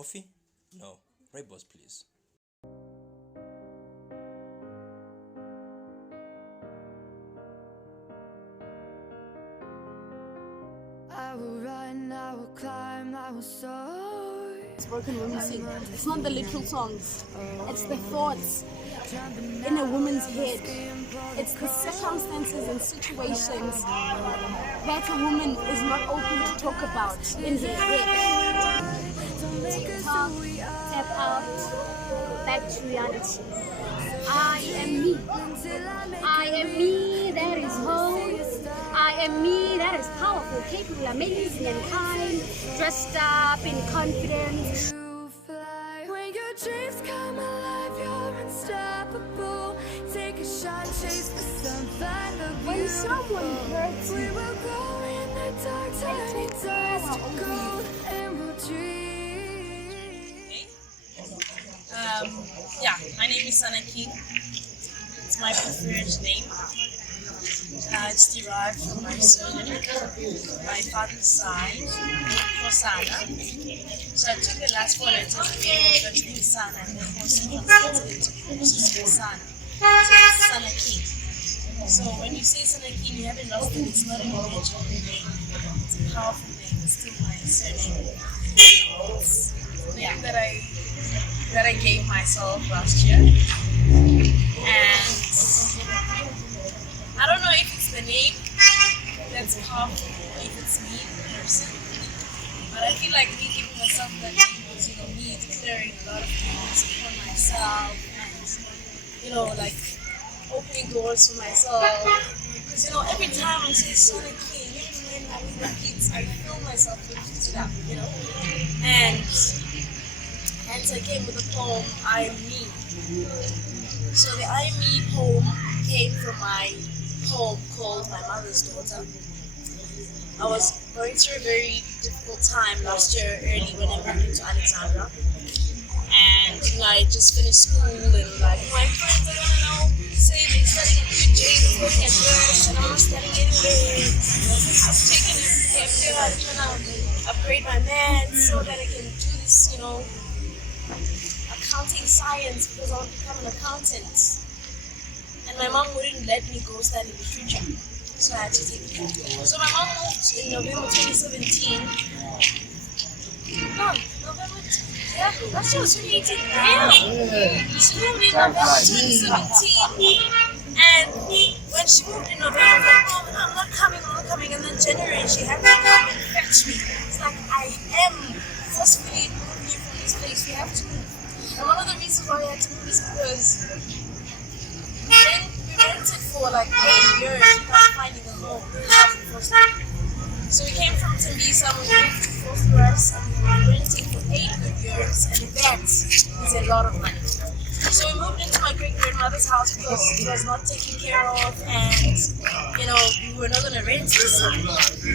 coffee? No. Rooibos, please. I will run, I will climb, I will soar. Spoken women sing. It's not the literal songs. It's the thoughts in a woman's head. It's the circumstances and situations that a woman is not open to talk about in her head. TikTok, tap out, back to reality. I am me. I am me that is whole. I am me that is powerful, capable, amazing, and kind, dressed up in confidence. When your dreams come alive, you're unstoppable. Take a shot, chase the sun, find the view. When someone hurts We you, will go in the dark, turning dust to gold, and we'll dream. Yeah, my name is Sana King. It's my preferred name. It's derived from my surname, my father's side, Sana. So I took the last four letters and made the first name Sana, and then also translated it into Sana. So it's Sana King. So when you say Sana King, you haven't lost it. It's not an original name. It's a powerful name. It's still my surname. It's the name that I gave myself last year. And I don't know if it's the name that's powerful or if it's me, the person. But I feel like me giving myself that name was, me declaring a lot of things upon myself and, like opening doors for myself. Because, every time I say Sonic King, even when I'm with my kids, I feel myself lifted up, And hence I came with the poem, I Am Me. So the I Am Me poem came from my poem called My Mother's Daughter. I was going through a very difficult time last year early when I moved into Alexandra. And I just finished school and my friends are gonna say they're studying at UJ, they're working at Burst, and I'm not studying anyway. I've taken a gap year to try to upgrade my maths so that I can do this, accounting science because I want to become an accountant. And my mom wouldn't let me go study literature, so I had to take it. So my mom moved in November 2017. No, last year was 2018. Yeah. She moved in November 2017. And when she moved in November, I was like, Mom, I'm not coming. And then January, she had to come and fetch me. It's like, I am forcefully moving you from this place. We have to move. And one of the reasons why I had to move is because we rented for like 8 years without finding a home. So we came from Tembisa, we moved to Phosphorus, and we were renting for 8 good years, and that is a lot of money. So we moved into my great-grandmother's house because it was not taken care of, and we were not going to rent this side.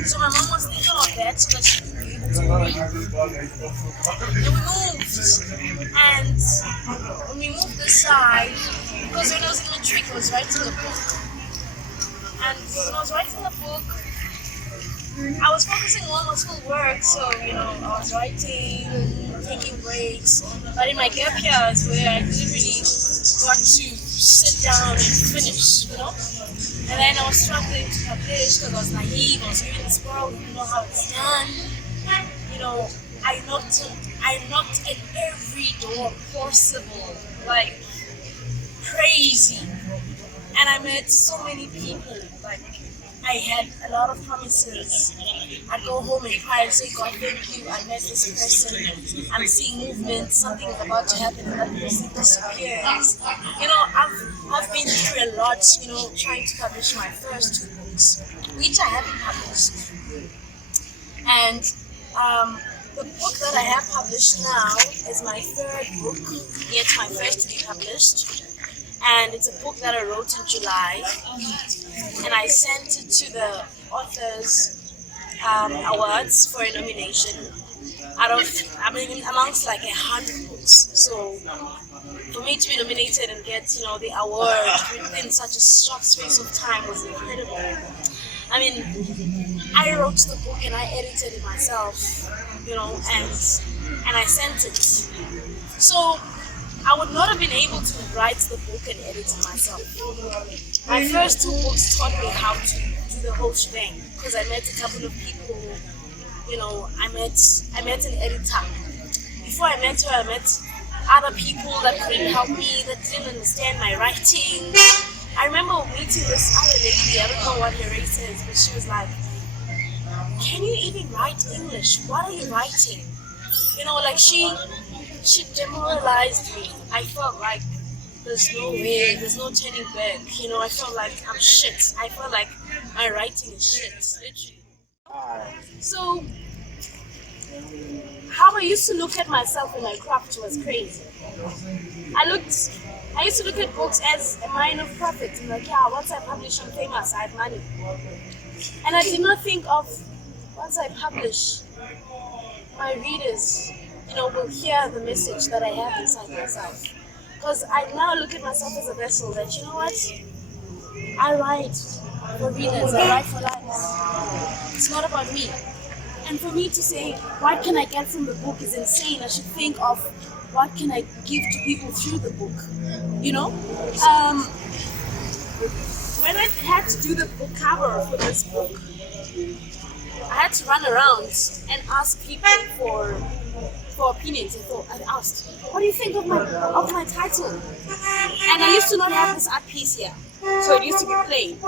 So my mom was thinking of that so that she could be able to move. And we moved, and when we moved this side, because when I was in matric, I was writing a book. And when I was writing the book, I was focusing on my school work, so I was writing, taking breaks. But in my gap years, where I literally got to sit down and finish, And then I was struggling to publish because I was naive. I was hearing this world, didn't know how it's done. I knocked at every door possible, like crazy. And I met so many people, I had a lot of promises. I'd go home and cry and say, God, thank you. I met this person. I'm seeing movement. Something is about to happen and that person disappears. I've been through a lot, trying to publish my first 2 books, which I haven't published. And the book that I have published now is my 3rd book, yet my first to be published. And it's a book that I wrote in July, and I sent it to the authors awards for a nomination amongst like 100 books. So for me to be nominated and get the award within such a short space of time was incredible. I wrote the book and I edited it myself, and and I sent it. So I would not have been able to write the book and edit it myself. My first 2 books taught me how to do the whole shebang, because I met a couple of people. You know, I met an editor. Before I met her, I met other people that couldn't help me, that didn't understand my writing. I remember meeting this other lady, I don't know what her race is, but she was like, "Can you even write English? What are you writing?" You know, like she demoralized me. I felt like there's no way, there's no turning back. You know, I felt like I'm shit. I felt like my writing is shit, literally. So, how I used to look at myself in my craft was crazy. I used to look at books as a mine of profit. I'm like, yeah, once I publish, I'm famous, I have money. And I did not think of, once I publish, my readers, you know, will hear the message that I have inside myself. Because I now look at myself as a vessel that, you know what, I write for readers, I write for lives. It's not about me. And for me to say, what can I get from the book is insane. I should think of what can I give to people through the book, you know? When I had to do the book cover for this book, I had to run around and ask people for opinions. I asked, what do you think of my title? And I used to not have this art piece here, so it used to be plain.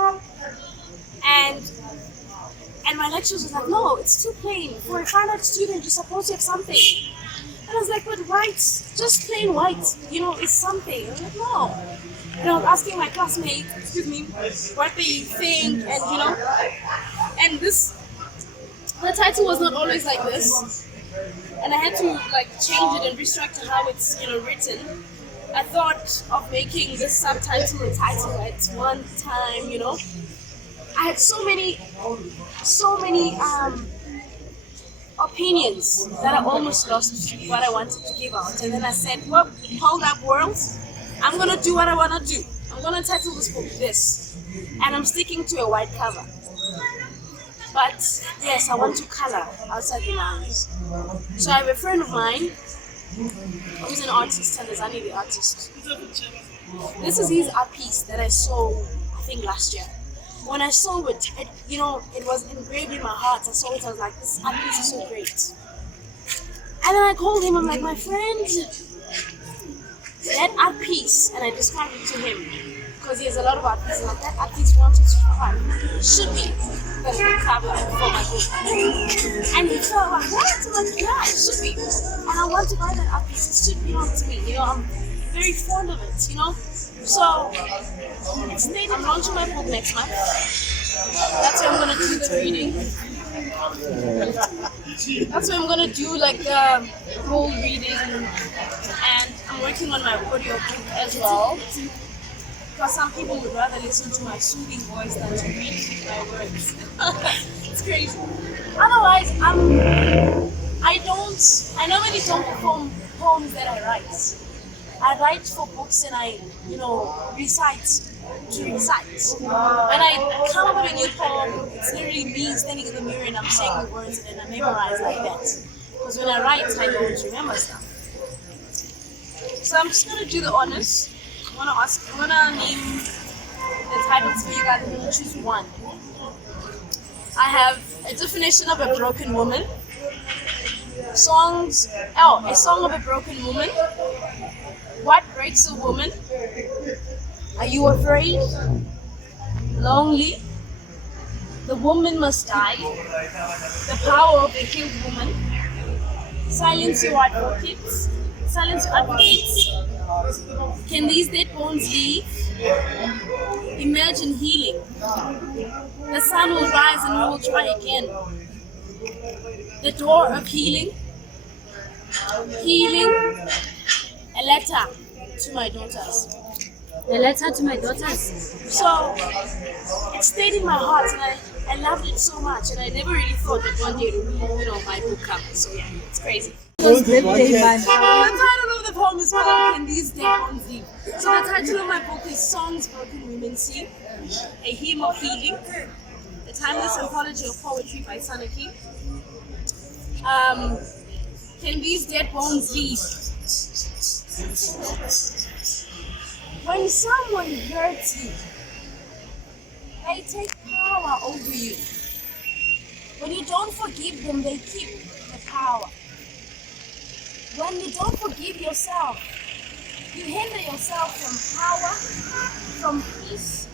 And my lecturers was like, no, it's too plain. For a fine art student, you're supposed to have something. And I was like, but white, just plain white, you know, is something. I was like, no. And I was asking my classmates, what they think, and you know. And the title was not always like this. And I had to like change it and restructure how it's, you know, written. I thought of making this subtitle and title at one time, you know. I had so many opinions that I almost lost what I wanted to give out. And then I said, well, hold up world, I'm gonna do what I wanna do. I'm gonna title this book this. And I'm sticking to a white cover. But yes, I want to color outside the lines. So I have a friend of mine who's an artist, Tanzania the artist. This is his art piece that I saw, I think last year. When I saw it, you know, it was engraved in my heart. I saw it, I was like, this art piece is so great. And then I called him, I'm like, my friend, that art piece, and I described it to him, because he has a lot of art pieces, like that art piece 1, 2, 3, 5 should be the book cover for my book. And he felt like, what? I'm like, yeah, it should be. And I want to buy that art piece, it should belong to me, you know, I'm very fond of it, you know. So, I'm launching my book next month. That's where I'm going to do the reading. That's where I'm going to do like the whole reading. And I'm working on my audio book as well. Because some people would rather listen to my soothing voice than to read my words. It's crazy. Otherwise, I normally don't perform poems that I write. I write for books and I, you know, recite. When I come up with a new poem, it's literally me standing in the mirror and I'm saying the words and then I memorize like that. Because when I write, I don't remember stuff. So I'm just gonna do the honors. I'm gonna name the titles for you guys and then choose one. I have a definition of a broken woman. A song of a broken woman. What breaks a woman? Are you afraid? Lonely? The woman must die. The power of a killed woman. Silence your advocates. Silence your advocates. Can these dead bones leave? Imagine healing. The sun will rise and we will try again. The door of healing. Healing. A letter to my daughters. A letter to my daughters. So it stayed in my heart and I loved it so much and I never really thought that one day it would be, you know, my book cover. So yeah, it's crazy. Those birthday man. The title of the poem is called Can These Dead Bones Leave? So the title of my book is Songs Broken Women Sing, a hymn of healing, a timeless anthology of poetry by Sanaki. can these dead bones leave? When someone hurts you, they take power over you. When you don't forgive them, they keep the power. When you don't forgive yourself, you hinder yourself from power, from peace,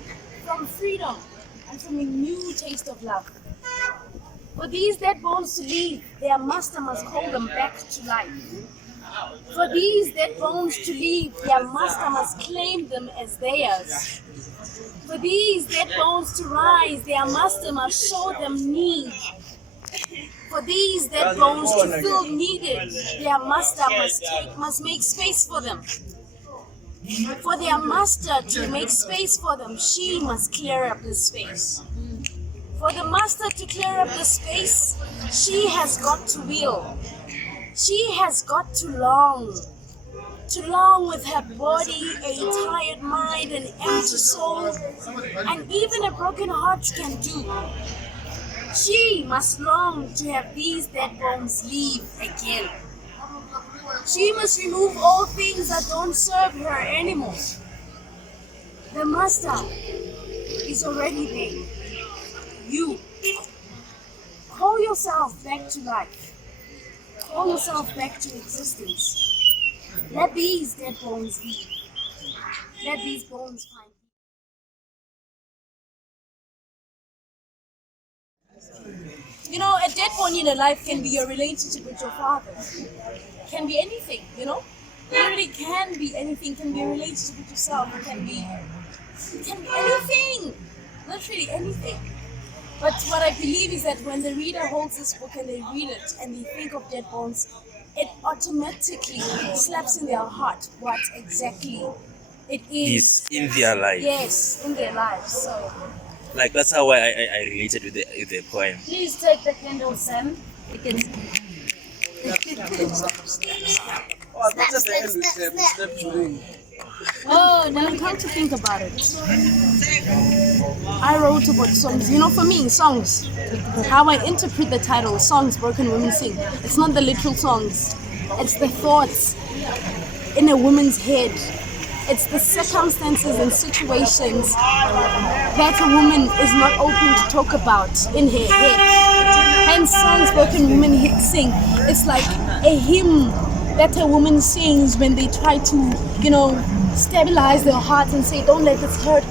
from freedom, and from a new taste of love. For these dead bones to leave, their master must call them back to life. For these dead bones to leave, their master must claim them as theirs. For these dead bones to rise, their master must show them need. For these dead bones to feel needed, their master must make space for them. For their master to make space for them, she must clear up the space. For the master to clear up the space, she has got to will. She has got to long with her body, a tired mind, an empty soul, and even a broken heart can do. She must long to have these dead bones leave again. She must remove all things that don't serve her anymore. The master is already there. You call yourself back to life. Call yourself back to existence. Let these dead bones leave. Let these bones find peace. You know, a dead bone in a life can be your relationship with your father. Can be anything, you know? It really can be anything. It can be a relationship with yourself. It can be anything. Literally anything. But what I believe is that when the reader holds this book and they read it and they think of dead bones, it automatically slaps in their heart what exactly it is in their life. Yes, in their lives. So, Like that's how I related with the poem. please take the candle, Sam. Oh, that's just the end with step two. Oh, now I'm trying to think about it. I wrote about songs. You know, for me, songs, how I interpret the title, Songs Broken Women Sing. It's not the literal songs. It's the thoughts in a woman's head. It's the circumstances and situations that a woman is not open to talk about in her head. Hence, Songs Broken Women Sing. It's like a hymn that a woman sings when they try to, you know, stabilize their heart and say, don't let this hurt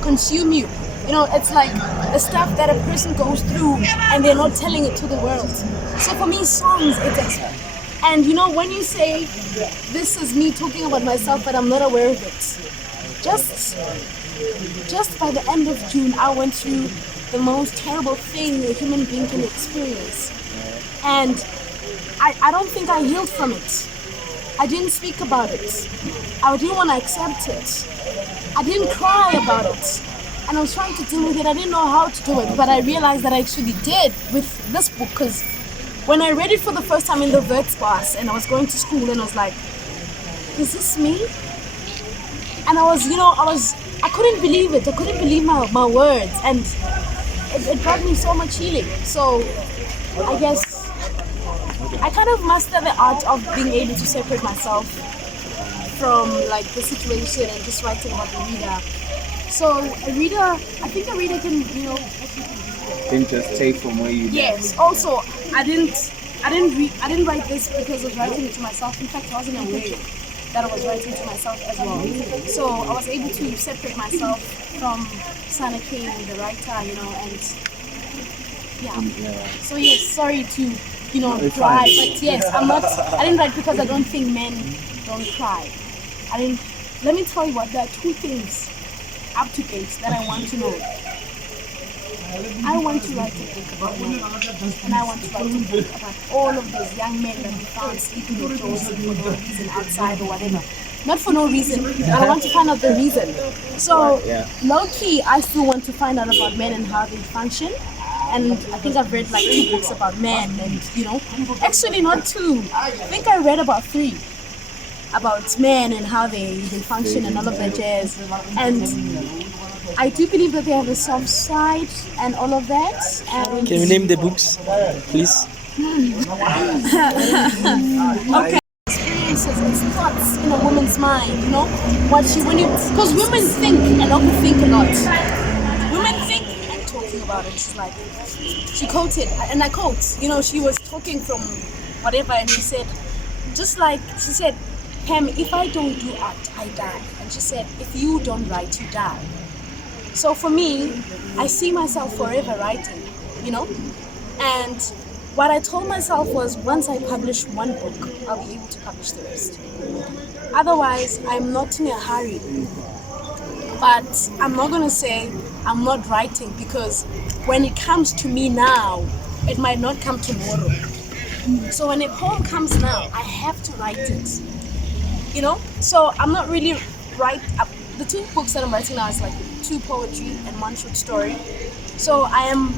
consume you. You know, it's like the stuff that a person goes through and they're not telling it to the world. So for me, songs, it's and you know, when you say, this is me talking about myself, but I'm not aware of it. Just by the end of June, I went through the most terrible thing a human being can experience. And I don't think I healed from it. I didn't speak about it. I didn't want to accept it. I didn't cry about it. And I was trying to deal with it. I didn't know how to do it, but I realized that I actually did with this book, because when I read it for the first time in the Verts bus and I was going to school and I was like, is this me? And I was, I couldn't believe it. I couldn't believe my words, and it brought me so much healing. So I guess I kind of mastered the art of being able to separate myself from like the situation and just writing about the reader. So I think a reader can, Can just take from where you yes. Also, I didn't write this because I was writing it to myself. In fact, I wasn't aware that I was writing to myself as well. So I was able to separate myself from Sana King, the writer, and yeah. So yes, sorry to cry, but yes, I didn't write because I don't think men don't cry. Let me tell you what, there are two things up to date that I want to know. I want to write a book about men, and I want to write a book about all of those young men that we found sleeping with Joseph for no reason outside or whatever. Not for no reason, but I want to find out the reason. So, low-key, I still want to find out about men and how they function. And I think I've read like 2 books about men, and actually not 2. I think I read about 3 about men and how they function and all of that jazz. And I do believe that they have a soft side and all of that. And Can you name the books, please? Okay. Experiences, it's thoughts in a woman's mind, you know? Because women think and overthink a lot. Women think and talking about it. She's like, she quoted, and I quote, you know, she was talking from whatever, and she said, she said, Pam, if I don't do art, I die. And she said, if you don't write, you die. So for me, I see myself forever writing, you know? And what I told myself was once I publish one book, I'll be able to publish the rest. Otherwise, I'm not in a hurry. But I'm not going to say I'm not writing, because when it comes to me now, it might not come tomorrow. So when a poem comes now, I have to write it. You know? So I'm not really the 2 books that I'm writing now is like 2 poetry and 1 short story. So I am,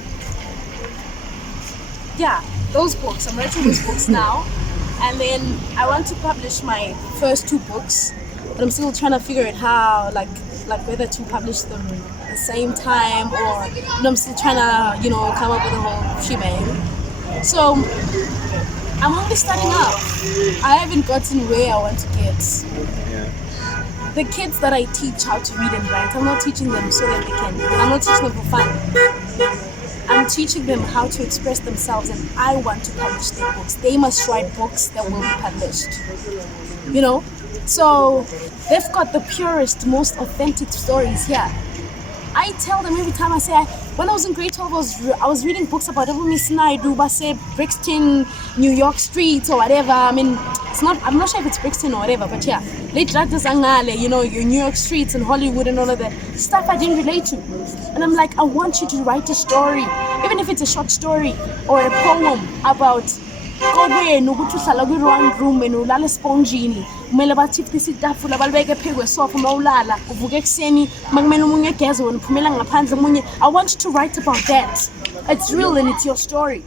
those books. I'm writing those books now. And then I want to publish my first 2 books, but I'm still trying to figure it how, like whether to publish them at the same time, or I'm still trying to, you know, come up with a whole shebang. So I'm only starting out. I haven't gotten where I want to get. The kids that I teach how to read and write, I'm not teaching them so that they can. I'm not teaching them for fun. I'm teaching them how to express themselves, and I want to publish their books. They must write books that will be published. You know? So they've got the purest, most authentic stories here. I tell them every time, I say, when I was in grade 12, I was reading books about Miss Naidu, say Brixton, New York streets or whatever. I mean, I'm not sure if it's Brixton or whatever, but yeah. Late Rajas Angale, you know, your New York streets and Hollywood and all of that stuff I didn't relate to. And I'm like, I want you to write a story, even if it's a short story or a poem about ukuthi uhlala kwi-wrong room and ulala esponjini, kumele bathiphe itafula balibeke phezu kwesofa uma ulala, uvuke ekuseni makumele umunye egeze wena uphumela ngaphandle umunye. I want you to write about that. It's real and it's your story.